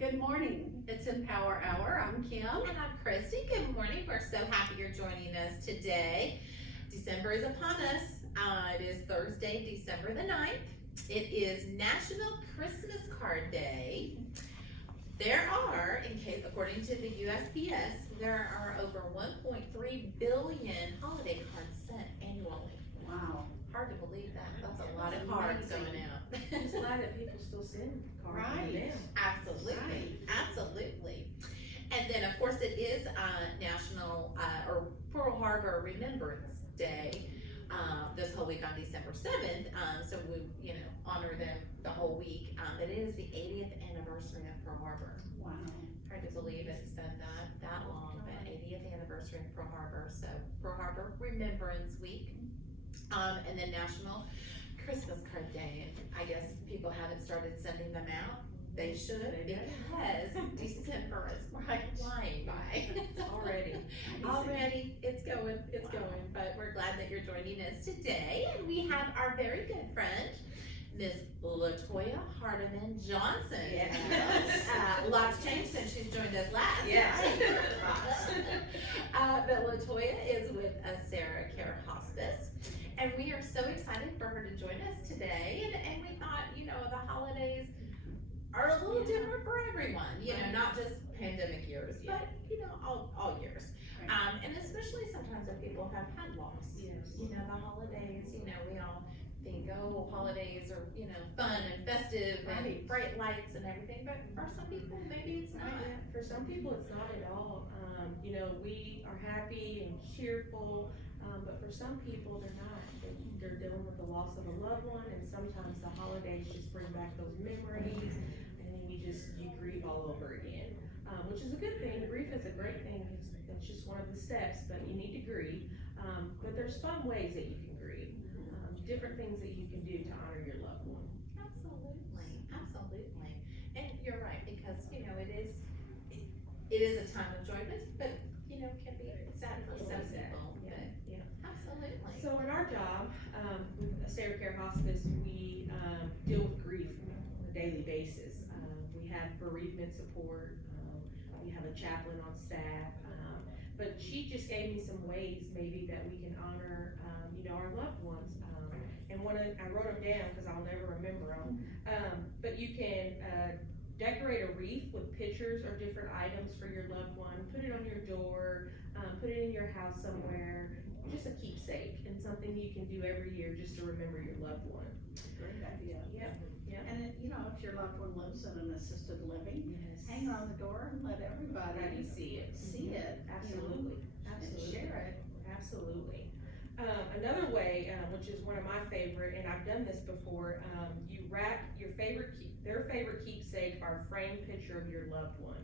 Good morning. It's Empower Hour. I'm Kim. And I'm Christy. Good morning. We're so happy you're joining us today. December is upon us. It is Thursday, December the 9th. It is National Christmas Card Day. There are, according to the USPS, there are over 1.3 billion holiday cards sent annually. Wow. Hard to believe that. That's a lot of cards going out. I'm just glad that people still send cards. Right. Absolutely. Right. Absolutely. And then, of course, it is National or Pearl Harbor Remembrance Day this whole week on December 7th. So we, honor them the whole week. It is the 80th anniversary of Pearl Harbor. Wow. Hard to believe it's been that long, but 80th anniversary of Pearl Harbor. So Pearl Harbor Remembrance Week. And then National Christmas Card Day. And I guess people haven't started sending them out. They should, because December is flying by. Already, it's going. But we're glad that you're joining us today. And we have our very good friend, Miss LaToya Hardiman-Johnson. Yes. Lots changed since she's joined us last. Yes. But LaToya is with AseraCare Hospice. And we are so excited for her to join us today. And we thought, the holidays are a little different for everyone, not just pandemic years, but, all years. Right. And especially sometimes when people have had loss. Yes. The holidays, we all think, holidays are, fun and festive and bright lights and everything, but for some people, maybe it's not. For some people, it's not at all. We are happy and cheerful, but for some people, they're not. They're dealing with the loss of a loved one, and sometimes the holidays just bring back those memories, and then you grieve all over again, which is a good thing. Grief is a great thing. It's just one of the steps, but you need to grieve. But there's fun ways that you can grieve, different things that you can do to honor your loved one. Absolutely. And you're right, because, it is a time of enjoyment, but, can be sad for some people. Yeah. Absolutely. So in our job, with AseraCare Hospice, we deal with grief on a daily basis. We have bereavement support, we have a chaplain on staff, but she just gave me some ways maybe that we can honor, our loved ones. And I wrote them down because I'll never remember them. But you can decorate a wreath with pictures or different items for your loved one, put it on your door, put it in your house somewhere, just a keepsake and something you can do every year just to remember your loved one. Great idea. Yeah. And if your loved one lives in an assisted living, Yes. hang it on the door and let everybody see it. see it. Absolutely. And share it. Absolutely. Another way, which is one of my favorite, and I've done this before, you wrap their favorite keepsake or framed picture of your loved one,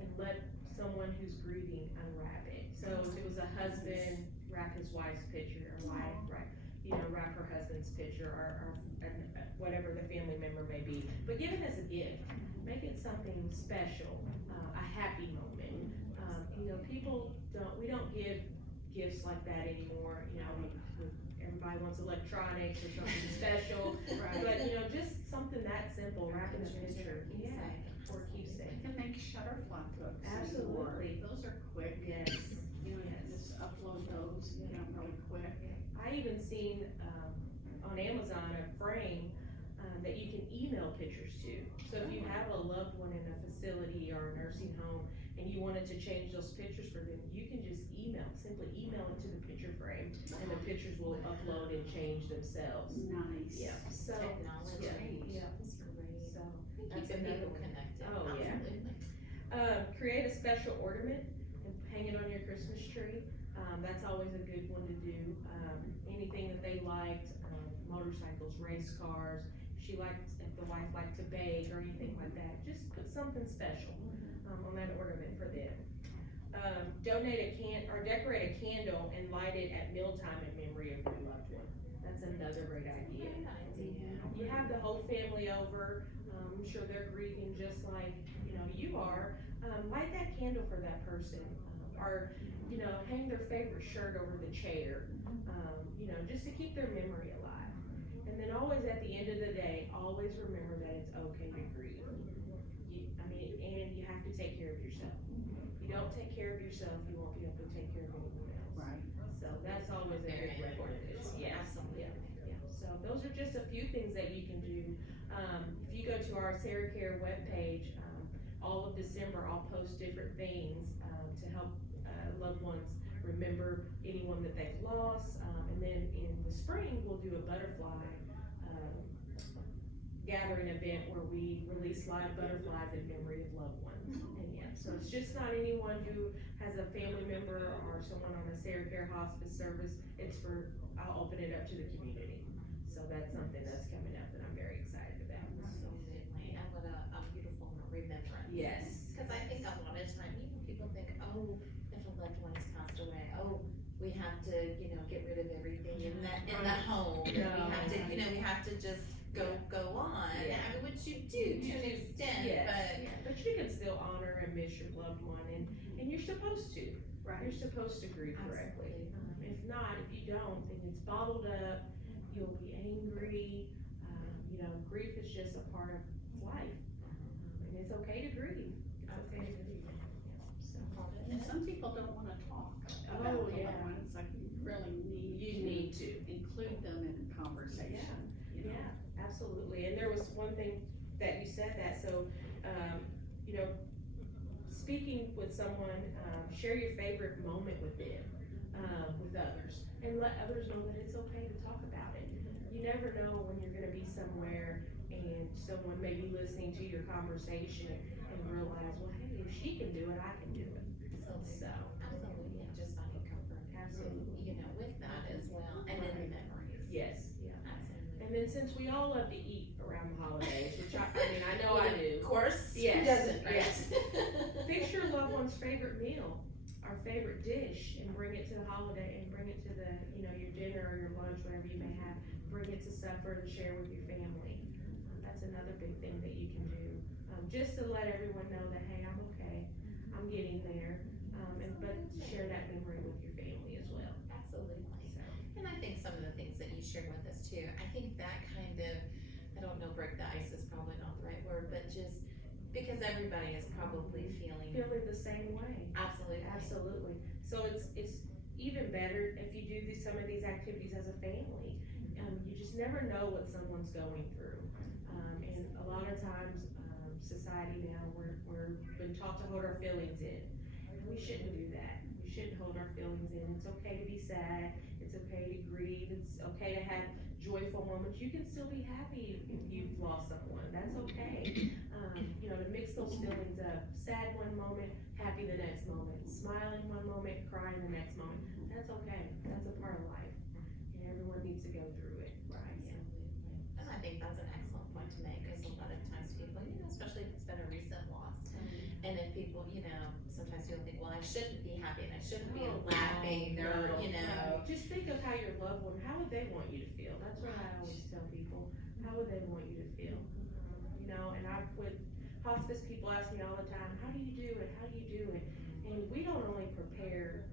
and let someone who's grieving unwrap it. So if it was a husband, wrap his wife's picture, or wife, wrap her husband's picture, or whatever the family member may be. But give it as a gift. Make it something special, a happy moment. We don't give gifts like that anymore. Everybody wants electronics or something special. Right. But just something that simple, wrapping a picture. Or keepsake. You can make shutterfly books. Absolutely. Those are quick. Yes. You just upload those, really quick. I even seen on Amazon a frame that you can email pictures to. So if you have a loved one in a facility or a nursing home and you wanted to change those pictures for them, you can just simply email it to the picture frame, and the pictures will upload and change themselves. Nice. Yeah. So Technology. Yeah. That's great. So That's keeping people people connected. Oh, yeah. Absolutely. Create a special ornament and hang it on your Christmas tree. That's always a good one to do. Anything that they liked, motorcycles, race cars. If the wife liked to bake or anything like that, just put something special on that ornament for them. Decorate a candle and light it at mealtime in memory of your loved one. That's another great idea. You have the whole family over. I'm sure they're grieving just like you are. Light that candle for that person, or hang their favorite shirt over the chair. Just to keep their memory alive. And then always at the end of the day, always remember that it's okay to grieve. And don't take care of yourself, you won't be able to take care of anyone else. Right. So that's always a Very big important. recognition. Yes. Absolutely. Yeah. So those are just a few things that you can do. If you go to our AseraCare webpage, all of December I'll post different things to help loved ones remember anyone that they've lost. And then in the spring, we'll do a butterfly gathering event where we release live butterflies in memory of loved ones. And yeah, so it's just not anyone who has a family member or someone on a AseraCare hospice service. It's for, I'll open it up to the community. So that's something that's coming up that I'm very excited about. Absolutely, and what a beautiful remembrance. Yes. Because I think a lot of time, people think, oh, if a loved one's passed away, oh, we have to, get rid of everything in the home. No. We have to just go on. Yeah. I mean, which you do to an extent, Yes. But you can still honor and miss your loved one, and you're supposed to. Right. You're supposed to grieve correctly. If not, if you don't, then it's bottled up. You'll be angry. Grief is just a part of life, and it's okay to grieve. It's okay to grieve. And some people don't wanna talk about Oh, the yeah. loved one. It's like you really You need to. include them in conversation. you know? Yeah, absolutely. And there was one thing that you said that, so, speaking with someone, share your favorite moment with them, with others, and let others know that it's okay to talk about it. You never know when you're gonna be somewhere and someone may be listening to your conversation and realize, well, hey, if she can do it, I can do it. So, Absolutely, and just finding comfort. Absolutely. With that as well, and then the memories. yes, yeah. Absolutely. And then since we all love to eat around the holidays, which I know I do. Of course. Yes, Who doesn't, right? yes. Fix your loved one's favorite meal, our favorite dish, and bring it to the holiday, and bring it to the, your dinner or your lunch, whatever you may have. Bring it to supper to share with your family. That's another big thing that you can do, just to let everyone know that, hey, I'm okay, I'm getting there, but to share that memory with your family as well. Absolutely. So, And I think some of the things that you shared with us too, I think that kind of, I don't know, break the ice is probably not the right word, but just because everybody is probably feeling. feeling the same way. Absolutely. Absolutely. So it's even better if you do some of these activities as a family. You just never know what someone's going through. And a lot of times, society now, we're been taught to hold our feelings in. And we shouldn't do that. We shouldn't hold our feelings in. It's okay to be sad. It's okay to grieve. It's okay to have joyful moments. You can still be happy if you've lost someone. That's okay. To mix those feelings up. Sad one moment, happy the next moment. Smiling one moment, crying the next moment. That's okay. That's a part of life. And everyone needs to go through it. Right. Absolutely. And I think that's an excellent point to make, because a lot of times people, especially if it's been a recent loss, and if people, sometimes people think, well, I shouldn't be happy and I shouldn't be laughing, or, Just think of how your loved one, how would they want you to feel? That's what I always tell people. How would they want you to feel? And with hospice, people ask me all the time, how do you do it? How do you do it? And we don't only prepare,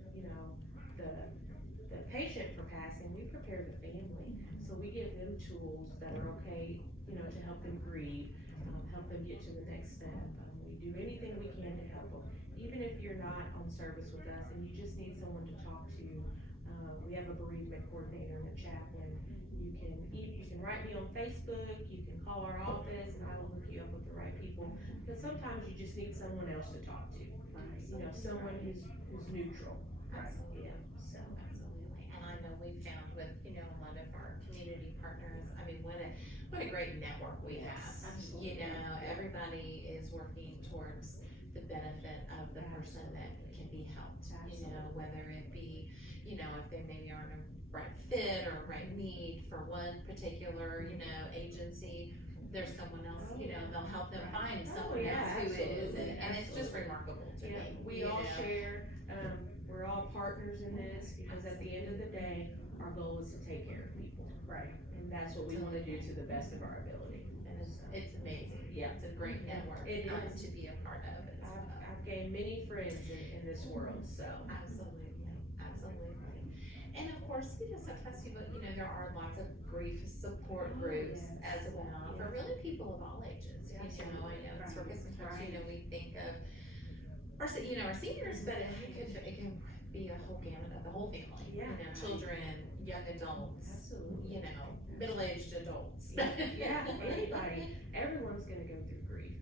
the patient for passing, we prepare the family. So we give them tools that are okay, to help them grieve, help them get to the next step. We do anything we can to help them. Even if you're not on service with us and you just need someone to talk to, we have a bereavement coordinator and a chaplain. You can write me on Facebook, you can call our office, and I will hook you up with the right people. Because sometimes you just need someone else to talk to, someone who's neutral. Absolutely. Yeah, so. Absolutely. And I know we've found with, a lot of our community partners, I mean, what a great network we have. Absolutely. Everybody is working towards the benefit of the person that can be helped. Absolutely. Whether it be, if they maybe aren't a right fit or right need for one particular, agency, there's someone else, they'll help them find someone else who is, and it's just remarkable to me. We all share, we're all partners in this, because at the end of the day, our goal is to take care of people. Right. And that's what we wanna do to the best of our ability. And it's amazing. Yeah. It's a great network It is. to be a part of. I've gained many friends in this world, so. Absolutely. And of course, sometimes people, there are lots of grief support groups as well, for really people of all ages. I know in Circus sometimes, we think of our seniors, but it can be a whole gamut of the whole family. Yeah. Children, young adults, Absolutely. middle-aged adults. Yeah, anybody, everyone's gonna go through grief.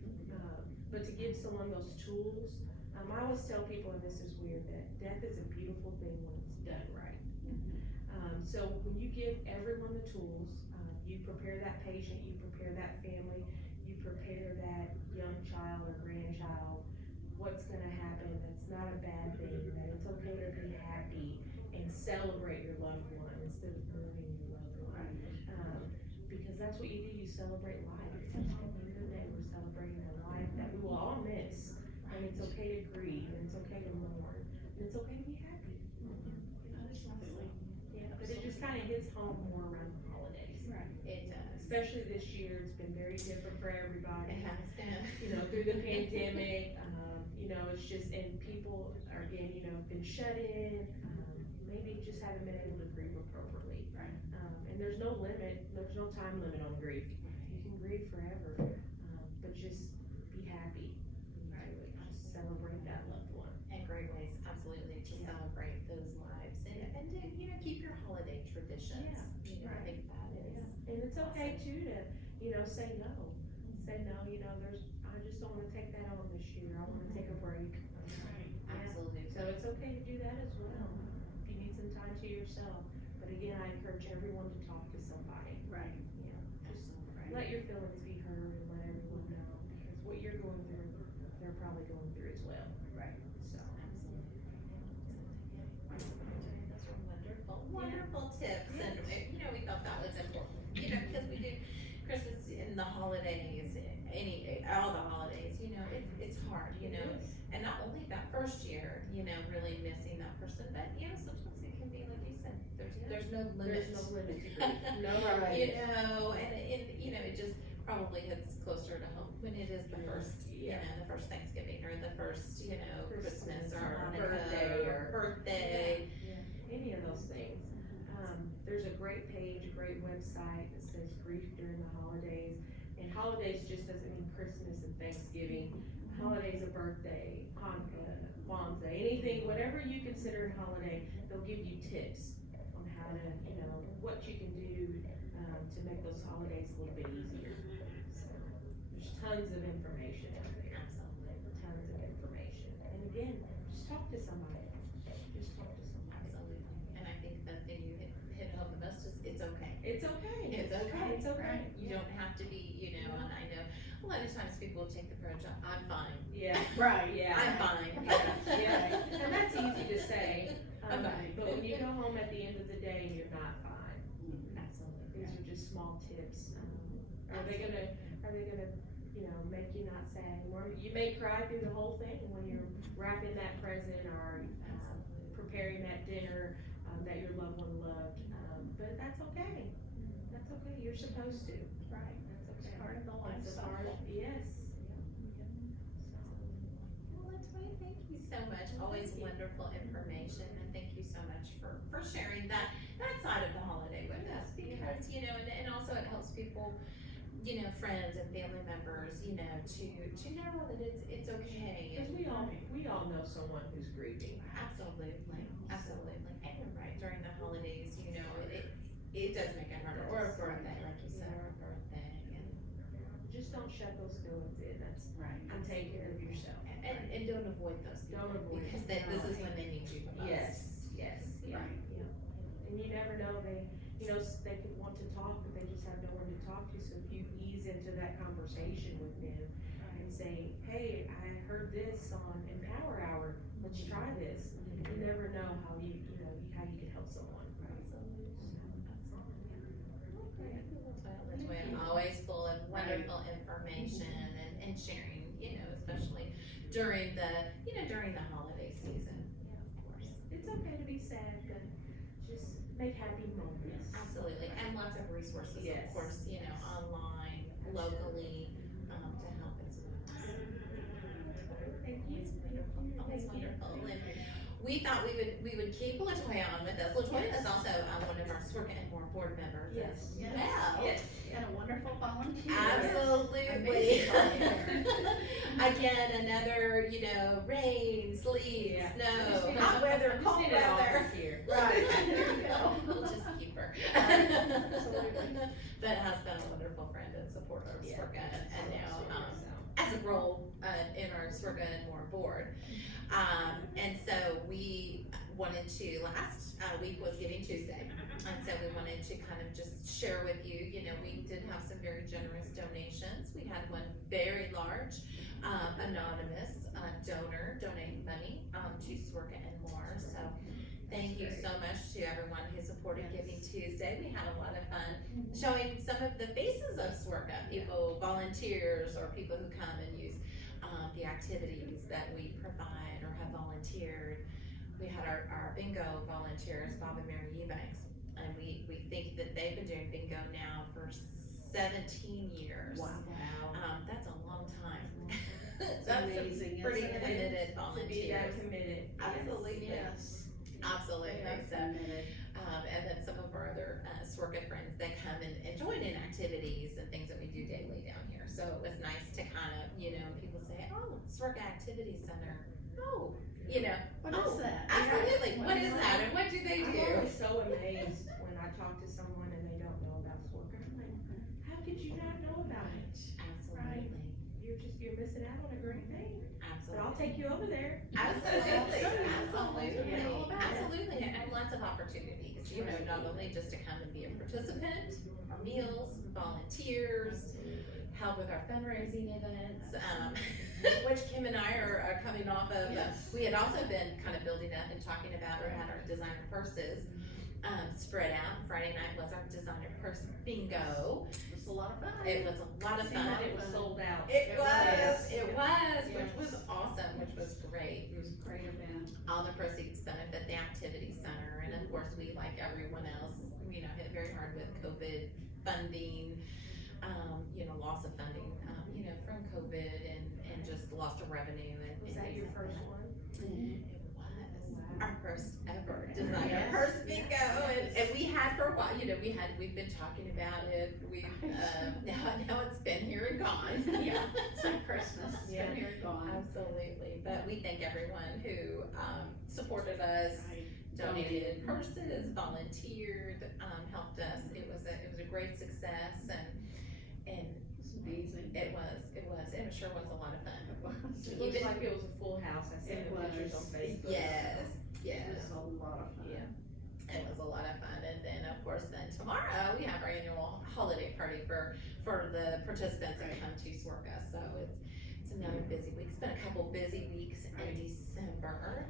But to give someone those tools, I always tell people, and this is weird, that death is a beautiful thing when it's done right. So when you give everyone the tools, you prepare that patient, you prepare that family, you prepare that young child or grandchild, what's gonna happen, that's not a bad thing, that it's okay to be happy and celebrate your loved one instead of mourning your loved one. Because that's what you do, you celebrate life. At the end of the day, we're celebrating a life that we will all miss, and it's okay to grieve, and it's okay to mourn, and it's okay to be happy. Yeah, but it just kinda hits home more around the holidays. Right. It does. Especially this year, it's been very different for everybody. It has been. Through the pandemic, it's just, and people are again, been shut in, maybe just haven't been able to grieve appropriately. Right. And there's no time limit on grief. You can grieve forever, but just be happy. Right. Just celebrate that loved one. And great ways, absolutely, to celebrate those lives and to, keep your holiday traditions. I Right. think that is. And it's okay too to, say no. Say no, I just don't wanna take that on this year. I wanna take a break. Absolutely. So it's okay to do that as well, if you need some time to yourself. But again, I encourage everyone to talk to somebody. Right. Just Absolutely. let your feelings be heard and let everyone know, because what you're going through, they're probably going through as well. Right. So. Absolutely. Those are wonderful tips, and we thought that was important, because we do Christmas and the holidays, all the holidays, it's hard, and not only that first year, really missing that person, but sometimes it can be, like you said, there's no limit. There's no limit to grief. No, Right. and it just probably hits closer to home when it is the first, the first Thanksgiving or the first, Christmas or birthday. Any of those things. There's a great page, a great website that says grief during the holidays. And holidays just doesn't mean Christmas and Thanksgiving. Holidays, a birthday, Hanukkah, Kwanzaa, anything, whatever you consider a holiday, they'll give you tips on how to, what you can do to make those holidays a little bit easier. So there's tons of information out there. Absolutely. Tons of information. And again, just talk to somebody. Just talk to somebody. Absolutely. And I think that thing you hit home the most is it's okay. It's okay. It's okay. It's okay. You don't have to be, and I know a lot of times people will take the approach, I'm fine. Yeah. Right. Yeah. I'm fine. Yeah. And that's easy to say. I'm fine. But when you go home at the end of the day and you're not fine, Absolutely. these are just small tips. Are they gonna, make you not sad anymore? You may cry through the whole thing when you're wrapping that present or preparing that dinner that your loved one loved. But that's okay. That's okay. You're supposed to. Right. That's okay. It's part of the life It's a part of, yes. Well, LaToya, thank you so much. Always wonderful information, and thank you so much for sharing that side of the holiday with us, because, and also it helps people, friends and family members, to know that it's okay. Because we all know someone who's grieving. Absolutely. And you're right, during the holidays, it does make it harder, or a birthday, like you said, or a birthday, and Just don't shut those feelings in. That's Right. and take care of yourself. and don't avoid those people. Don't avoid because them. this is when they need you the most. Yes. Yeah. Right. And you never know, they could want to talk, but they just have no one to talk to. So if you ease into that conversation with them and say, hey, I heard this on Empower Hour, let's try this. You never know how you can help someone. LaToya, always full of wonderful information and sharing, especially during the holiday season. Of course. It's okay to be sad, but just make happy moments. Absolutely, and lots of resources, Yes. of course, online, locally, to help as well. Thank you. It's wonderful, always wonderful. And we thought we would keep LaToya on with us. LaToya is also one of our SWORK and more board members. Yes. as well. Yes. And a wonderful volunteer. Absolutely. Amazing volunteer. again, another, rain, sleet, Yeah. snow, hot weather, I'm just cold in an weather. office here. Right, there you go. We'll just keep her. Absolutely. But has been a wonderful friend and supporter of Yeah. SWRCA, and now, So. as a role, in our SWRCA and more board. And so we wanted to, last week was Giving Tuesday, and so we wanted to kind of just share with you, we did have some very generous donations. We had one very large, anonymous, donor donate money, to SWRCA and more, so thank you so much to everyone who supported Giving Tuesday. We had a lot of fun showing some of the faces of SWRCA, people, volunteers, or people who come and use the activities that we provide or have volunteered. We had our bingo volunteers, Bob and Mary Eubanks, and we think that they've been doing bingo now for 17 years. Wow. That's a long time. It's That's amazing, some pretty isn't it? committed To be volunteers. that committed. Absolutely. Yes. Absolutely. They are So, committed. and then some of our other SWRCA friends that come and join in activities and things that we do daily down here. So it was nice to kind of, people say, oh, SWRCA Activity Center. Oh, What oh, is that? absolutely. What is that and what do they I'm do? always so amazed when I talk to someone and they don't know about SWRCA. I'm like, how could you not know about it? Absolutely. You're missing out on a great thing. But I'll Absolutely. take you over there. Absolutely. Absolutely. Absolutely. And lots of opportunities, not only just to come and be a participant, our meals, volunteers, help with our fundraising events, which Kim and I are coming off of. Yes. We had also been kind of building up and talking about or had our designer purses spread out. Friday night was our designer purse bingo. It was a lot of fun. It was a lot of See fun. that it was sold out. It was, Yes. which was awesome, which was great. It was a great event. All the proceeds benefit the activity center, and of course, we, like everyone else, hit very hard with COVID funding, loss of funding, from COVID and just loss of revenue and. Was that your first one? It was our first ever designer Yes. purse bingo, and we had for a while, we've been talking about it, now it's been here and gone. Yeah, it's like Christmas. It's Yeah. been here and gone. Absolutely, but we thank everyone who, supported us, Right. donated purses, volunteered, helped us. It was a great success, and It's amazing. it sure was a lot of fun. It was. It looks like it was a full house. I seen It the pictures was. on Facebook. Yes, It was a lot of fun. Yeah. It was a lot of fun, and then of course, tomorrow we have our annual holiday party for the participants that come to SWRCA. So it's another busy week. It's been a couple busy weeks in December.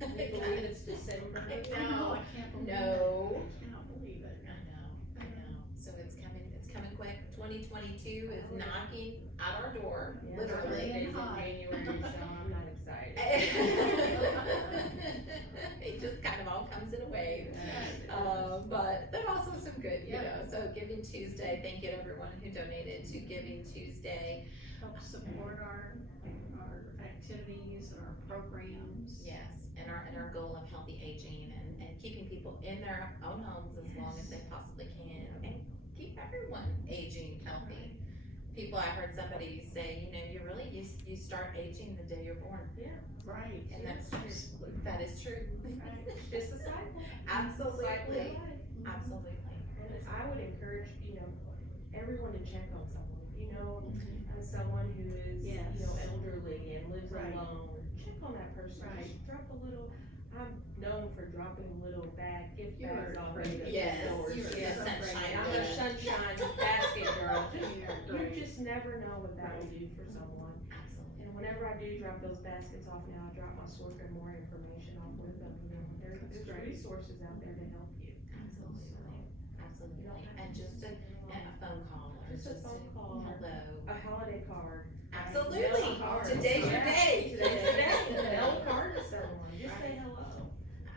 Can you believe it's December? I I know. know, I can't believe it. No. I cannot believe it. I know. So it's coming quick. 2022 is knocking at our door, Yeah, literally. days in January, so I'm not excited. It just kind of all comes in a wave. But also some good, so Giving Tuesday, thank you to everyone who donated to Giving Tuesday. Help support our activities and our programs. Yes, and our goal of healthy aging and keeping people in their own homes as long as they possibly can, and keep everyone aging healthy. I heard somebody say, you start aging the day you're born. Right. And that's Absolutely. That is true. Right. It's just a cycle. Absolutely. Cycle of life. Absolutely. And I would encourage, everyone to check on someone. If you know someone who is, Yes. elderly and lives Right. alone, check on that person. Right. Just drop a little. I'm known for dropping little gift You bags are off great. at the Yes, doors. you are Yes, the sunshine I'm a girl. sunshine basket girl. You are You great. just never know what that will do for someone. Absolutely. And whenever I do drop those baskets off now, I drop my SWRCA and more information off with them. There's great. resources out there to help you. Absolutely. And just a phone call or Just a phone call. hello. A holiday card. Absolutely. Mail a card. Today's your day. Today's your day. Mail a card to someone. Just say hello.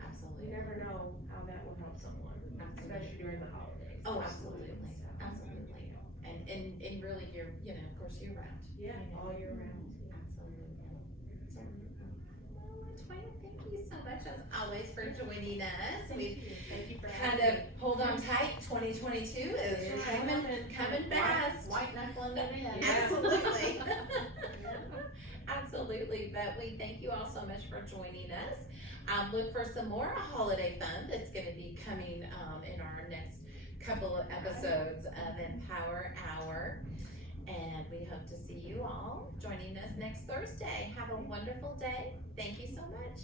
Absolutely. You never know how that will help someone, especially during the holidays. Oh, absolutely. So, Absolutely. And really you're, of course, year round. Yeah, all year round. Absolutely. So, well, LaToya, thank you so much as always for joining us. We Thank you for kind having of hold on tight. 2022 is coming fast. White knuckling it in. Yeah. Absolutely. Exactly, but we thank you all so much for joining us. Look for some more holiday fun that's going to be coming in our next couple of episodes of Empower Hour. And we hope to see you all joining us next Thursday. Have a wonderful day. Thank you so much.